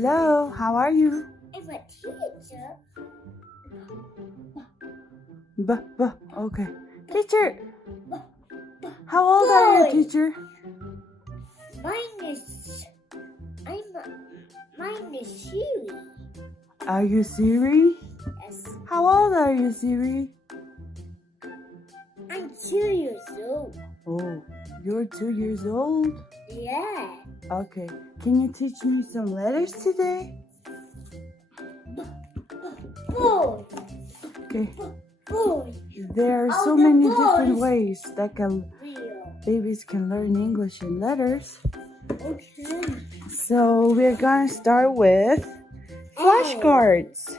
Hello, how are you? I'm a teacher. Okay. Teacher, how old are you, teacher? Mine is Siri. Are you Siri? Yes. How old are you, Siri? I'm 2 years old. Oh, you're 2 years old? Yeah. Okay. Can you teach me some letters today? Boy. Okay. Boy. There are so Oh, the many different boys. ways that Real. babies can learn English in letters. Okay. So we're gonna start with flashcards.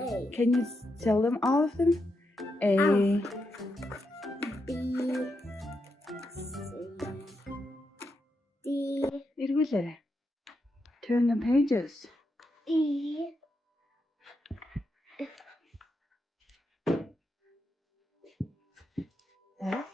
A. Can you tell them all of them? A, B. C. D. эргүүлээрэй. Turn the pages. E. F,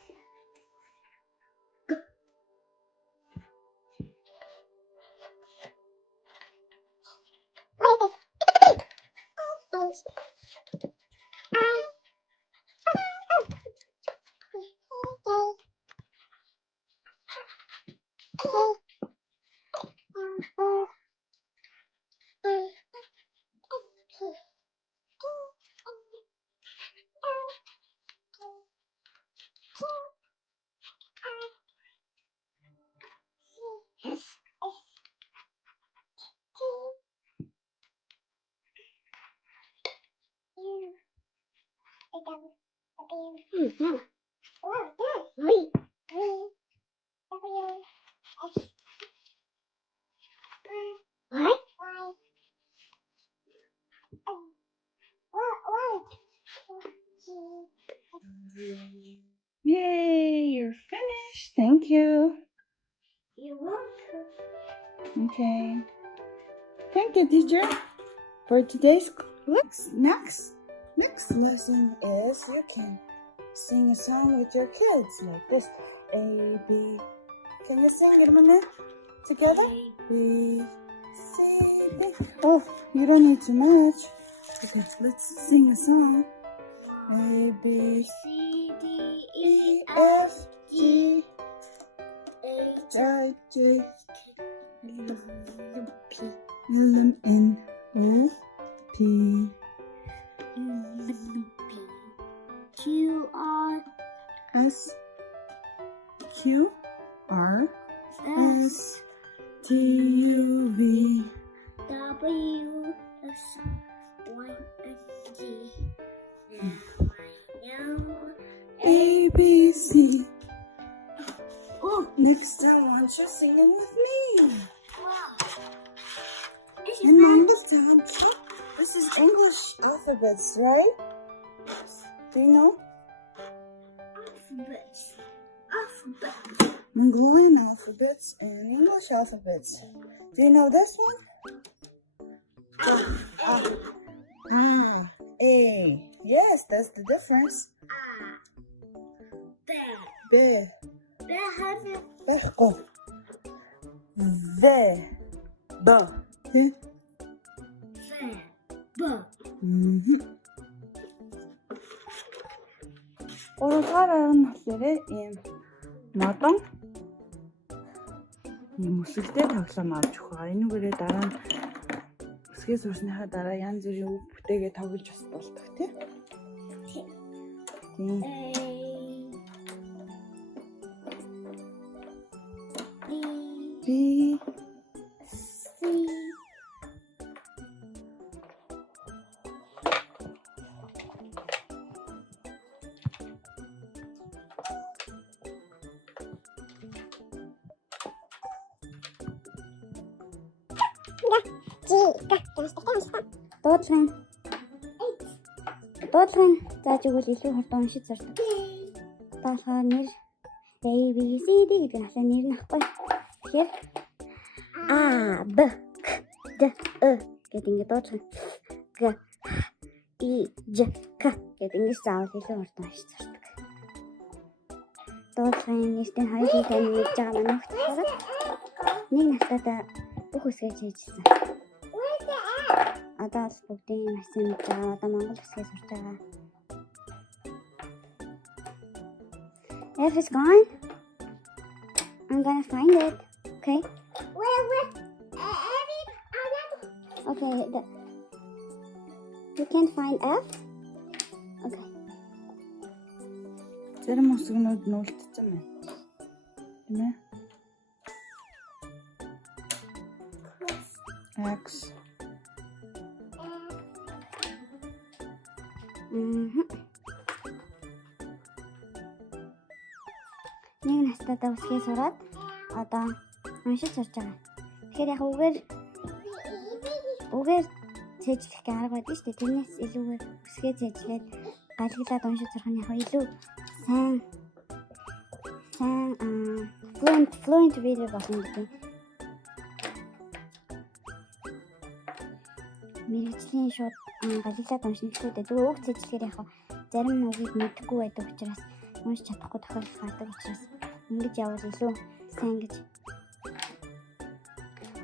Yay, you're finished. Thank you. You're welcome. Okay. Thank you, teacher. For today's next lesson is you can sing a song with your kids like this. A, B. Can you sing it a minute together? B, C, D. Oh, you don't need too much. Okay, let's sing a song. A, B, C, D, E, E, F, G, H, I, J, P, L, M, N, O, P, Q, R, S, Q, R, S, T, U, V, W, S, Y, and Z. Now, A, B, C. Oh, next I want you singing with me. wow. This is And Mom this time, this is English alphabets, right? Do you know? alphabets. Mongolian alphabets and English alphabets. Do you know this one? A. Yes, that's the difference. Bear. B. Bear has a Go. V. B. bear. Уралгаар арга болохоор ийм модон ийм үсгэлтэй тоглоом авч өгөх байгаа. Энүүгээрээ дараа нь үсгээ сурсныхаа дараа янз бүрийн үг бүтээгээ тоглож бас болдог тийм. B, C, Дуудлагын зааж өгвөл илүү хурдан уншиж зардаг. Болохоор нэр A B C D гэдэг нь ахлаа нэр нь ахгүй. Тэгэхээр A B K D E гэдэг ингээд дуудлага G I J K гэдэг ингэж заавал илүү хурдан уншиж зардаг. Дуудлагын нэртийн хоёрын тань хийж байгаа манай хүүхдүүд нэг настай бүх үсгээ хийжсэн. Одоо бол бүгдийн машин мэдж байгаа. Одоо Монгол хэсгээс сурч байгаа. F is gone. I'm gonna find it. Okay. Wait. Okay. You can't find F? Okay. Зарим үсгнүүд нүлтцэн байна. Тийм ээ. X. Нэг настайдаа үсгээ сураад одоо уншиж сурч байгаа. Тэгэхээр яг үгээр цээжлэх гэх арга байдаг шүү дээ. Тэрнээс илүүгээр үсгээ цээжлээд галглаад уншиж сурах нь яг илүү сайн fluent reader болно гэдэг. Мэргэжлийн шууд галглаад унших хэрэгтэй. Зүгээр үг цээжлэхээр яг зарим үгийг мэдэхгүй байдаг учраас уншиж чадахгүй тохиолдол гардаг учраас ингэж явал илүү сайн гэж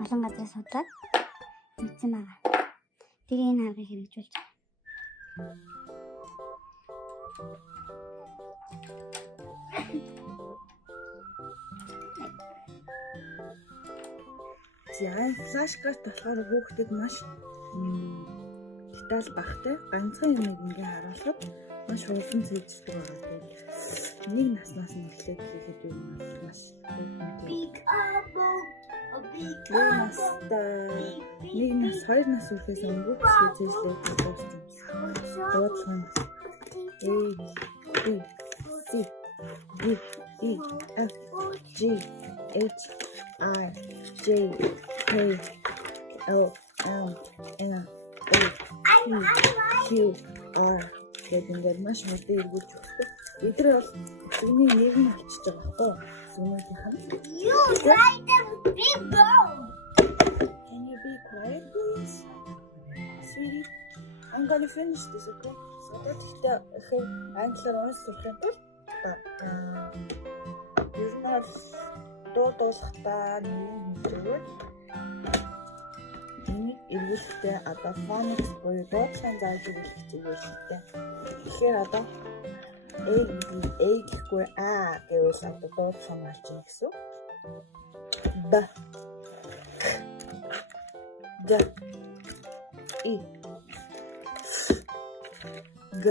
олон газраас судлаад мэдсэн байгаа. Тэгээ энэ аргыг хэрэгжүүлж байгаа. За флашкарт болохоор хүүхдэд маш деталь багтай ганцхан юмыг ингээ харуулхад маш хурдан цэжлдэг байгаа тийм. Нэг наснаас нь эхлээд хийхэд юм маш Big apple. A big нэг нас хоёр нас хүрэхээс өмнө бүсгээ цэжлээд дууссан. Дуудлага нь A B C D E F G H I J K L M N O P Q R гэдэг ингээд маш хурдан эргүүлж өгсөн. Эдрээ бол үсгийн нэг нь авчиж байгаа байхгүй. Сүнүүдийнх нь. You write the big bone. Can you be quiet, please? Sweetie, I'm gonna finish this, okay? So that англиар уншуулахын тулд ер нь дуулахтаа нэг зүйл энийг эргүүлэхдээ одоо phonics буюу дуудлагын зааж өгөх зүгээр л дээ. Тэгэхээр одоо A гэхгүй А гэвэл одоо дуудлага марч ийн гэсэн. Б Г И Г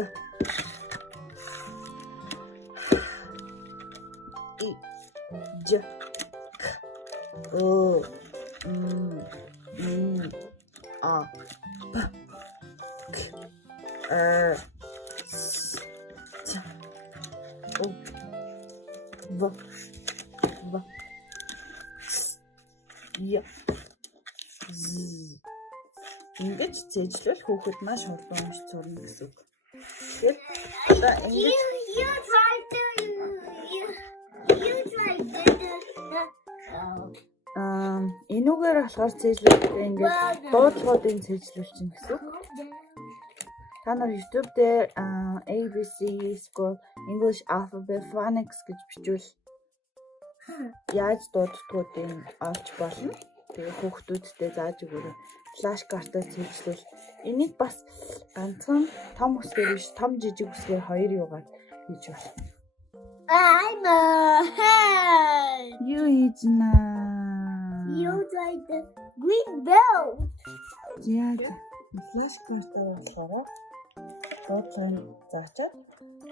И Ж К О А П К С Ч О В С Я З ингэж цээжлэл хүүхэд маш хурдан уншиж сурна гэсэн үг. Тэгэхээр одоо ингэж You try to. энүүгээр болохоор цээжлүүлэхдээ ингээд дуудлагуудыг цээжлүүлчин гэсэн үг. Та нар YouTube дээр ABC School English Alphabet Phonics гэж бичвэл яаж дуудлагуудыг олж болно. Тэгээ хүүхдүүдтэй зааж өгөөрэй. Флаш картаар цээжлүүл. Энийг бас ганцхан том үсгээр биш, том жижиг үсгээр хоёр юугаар хийж болно. I'm a head. Юу хийж наа? You try the green belt. Яг флаш картаар болохоор дуудлагын заачаад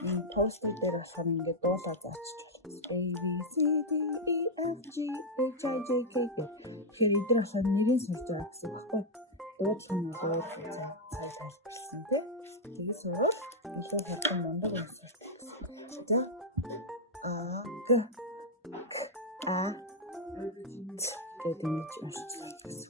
энэ постэр дээр болохоор ингээд дуулаа заачиж болно. A B C D E F G H I J K гэх. Тэгэхээр эдгээр болохоор нэрийн сурж байгаа гэсэн үг байхгүй. Дуудлага нь өөр цай тайлбарлсан тийм. Тэгээ сурвал илүү хурдан мундаг унсах гэсэн. За А Г А гэдэг нь уншиж байгаа гэсэн.